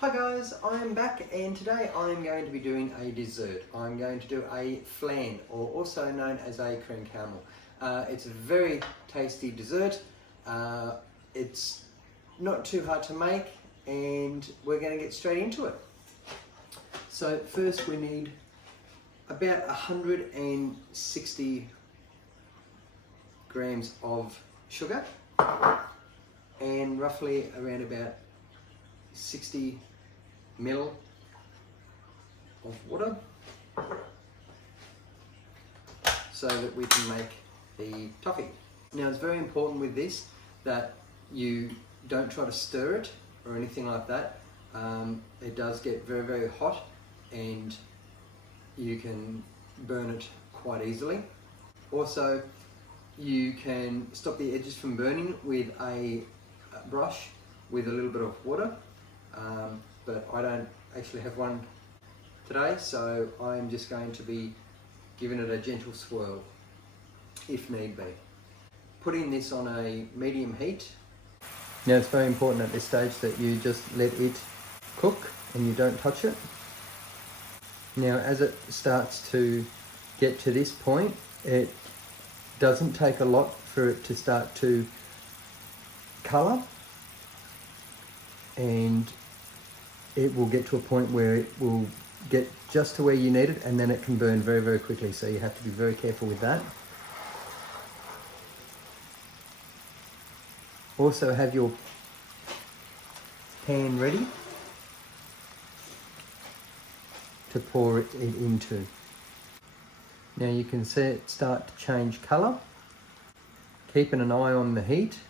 Hi guys, I'm back and today I'm going to be doing a dessert. I'm going to do a flan, or also known as a creme caramel. It's a very tasty dessert. It's not too hard to make and we're going to get straight into it. So first we need about 160 grams of sugar and roughly around about 60 ml of water so that we can make the toffee. Now it's very important with this that you don't try to stir it or anything like that. It does get very hot and you can burn it quite easily. Also, you can stop the edges from burning with a brush with a little bit of water. But I don't actually have one today, so I'm just going to be giving it a gentle swirl if need be. Putting this on a medium heat. Now it's very important at this stage that you just let it cook and you don't touch it. Now as it starts to get to this point, it doesn't take a lot for it to start to colour, and it will get to a point where it will get just to where you need it, and then it can burn very quickly, so you have to be very careful with that. Also have your pan ready to pour it into. Now you can see it start to change colour. Keeping an eye on the heat,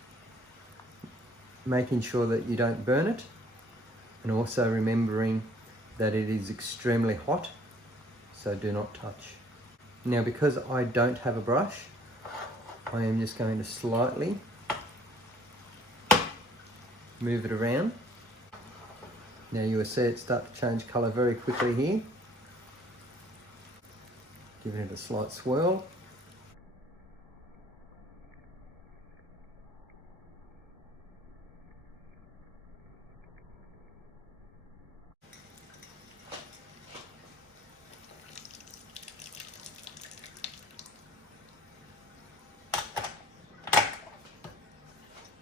making sure that you don't burn it, and also remembering that it is extremely hot, so do not touch. Now because I don't have a brush, I am just going to slightly move it around. Now you will see it start to change colour very quickly here. Giving it a slight swirl.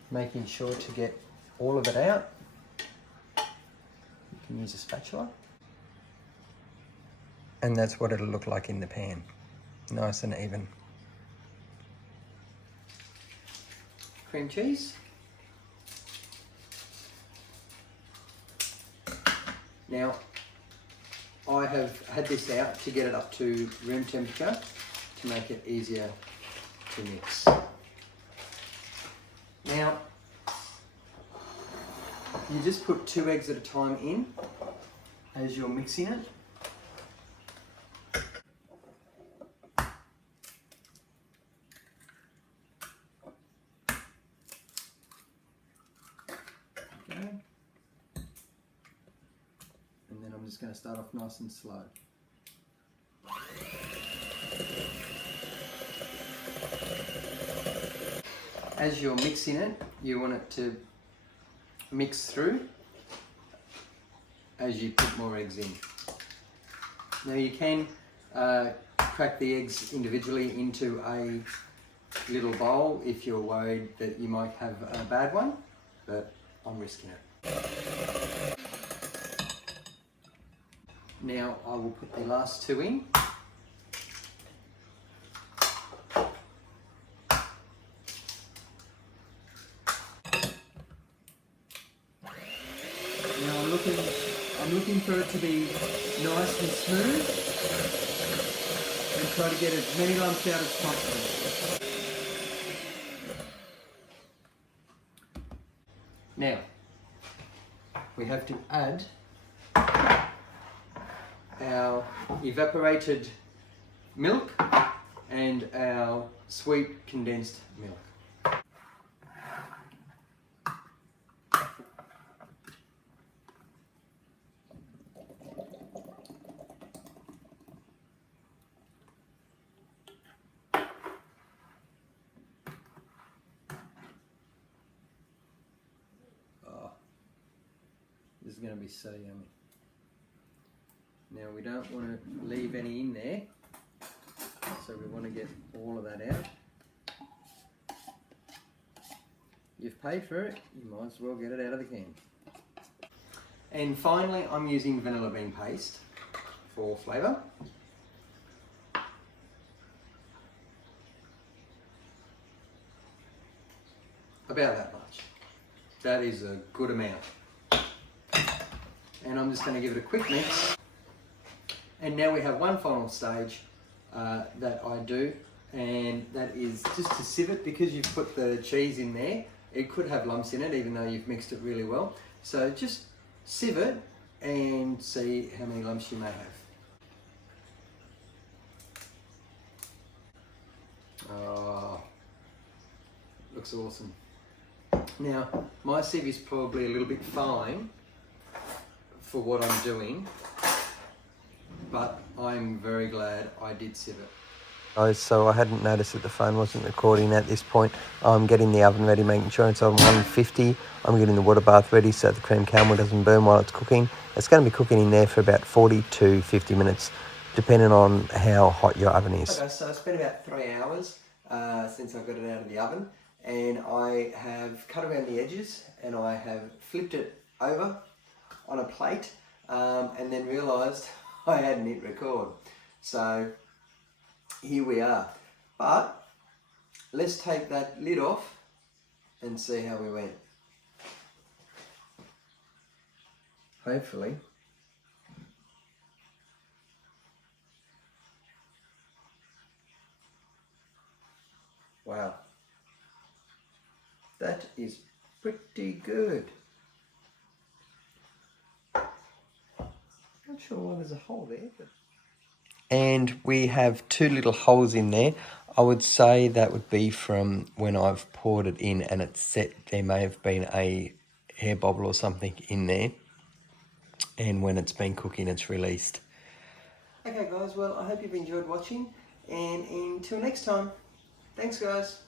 Making sure to get all of it out. You can use a spatula. And that's what it'll look like in the pan. Nice and even. Cream cheese. Now, I have had this out to get it up to room temperature to make it easier to mix. Now, you just put 2 eggs at a time in as you're mixing it. Okay. And then I'm just going to start off nice and slow. As you're mixing it, you want it to mix through as you put more eggs in. Now you can crack the eggs individually into a little bowl if you're worried that you might have a bad one, but I'm risking it. Now I will put the last 2 in. Now I'm looking for it to be nice and smooth, and try to get as many lumps out as possible. Now we have to add our evaporated milk and our sweet condensed milk. This is going to be so yummy. Now we don't want to leave any in there, so we want to get all of that out. You've paid for it, you might as well get it out of the can. And finally, I'm using vanilla bean paste for flavour. About that much. That is a good amount. And I'm just going to give it a quick mix. And now we have one final stage that I do, and that is just to sieve it. Because you've put the cheese in there, it could have lumps in it even though you've mixed it really well. So just sieve it and see how many lumps you may have. Oh, looks awesome. Now, my sieve is probably a little bit fine for what I'm doing, but I'm very glad I did sieve it. Guys, so I hadn't noticed that the phone wasn't recording at this point. I'm getting the oven ready, making sure it's on 150. I'm getting the water bath ready so the cream caramel doesn't burn while it's cooking. It's going to be cooking in there for about 40 to 50 minutes, depending on how hot your oven is. Okay, so it's been about 3 hours since I got it out of the oven, and I have cut around the edges and I have flipped it over on a plate and then realised I hadn't hit record. So here we are. But let's take that lid off and see how we went. Hopefully. Wow. That is pretty good. Not sure why there's a hole there, but... And we have two little holes in there. I would say that would be from when I've poured it in and it's set. There may have been a hair bobble or something in there. And when it's been cooking, it's released. Okay guys, well I hope you've enjoyed watching, and until next time, thanks guys.